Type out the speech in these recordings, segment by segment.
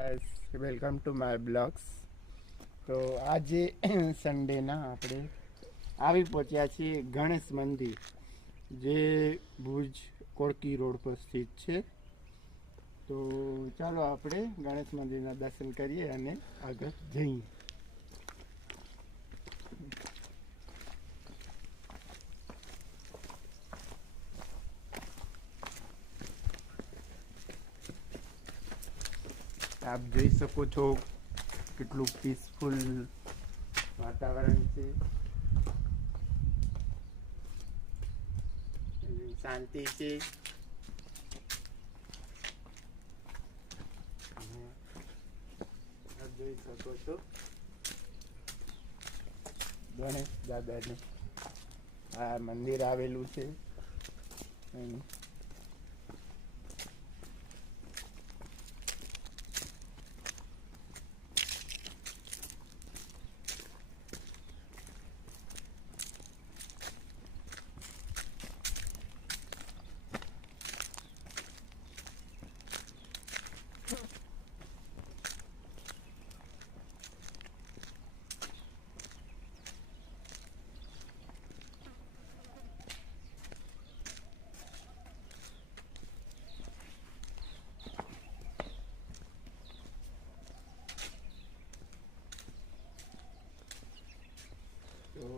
Bus welcome to my blogs. તો આજે સન્ડેના આપણે આવી પહોંચ્યા છીએ ગણેશ મંદિર, જે ભુજ કોડકી રોડ પર સ્થિત છે. તો ચાલો આપણે ગણેશ મંદિરના દર્શન કરીએ અને આગળ જઈએ. આપ જોઈ શકો છો કેટલું પીસફુલ વાતાવરણ છે, શાંતિ છે. આપ જોઈ શકો છો ગણેશ દાદાને આ મંદિર આવેલું છે. તો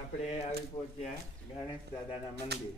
આપણે આવી પહોંચ્યા ગણેશ દાદાના મંદિર.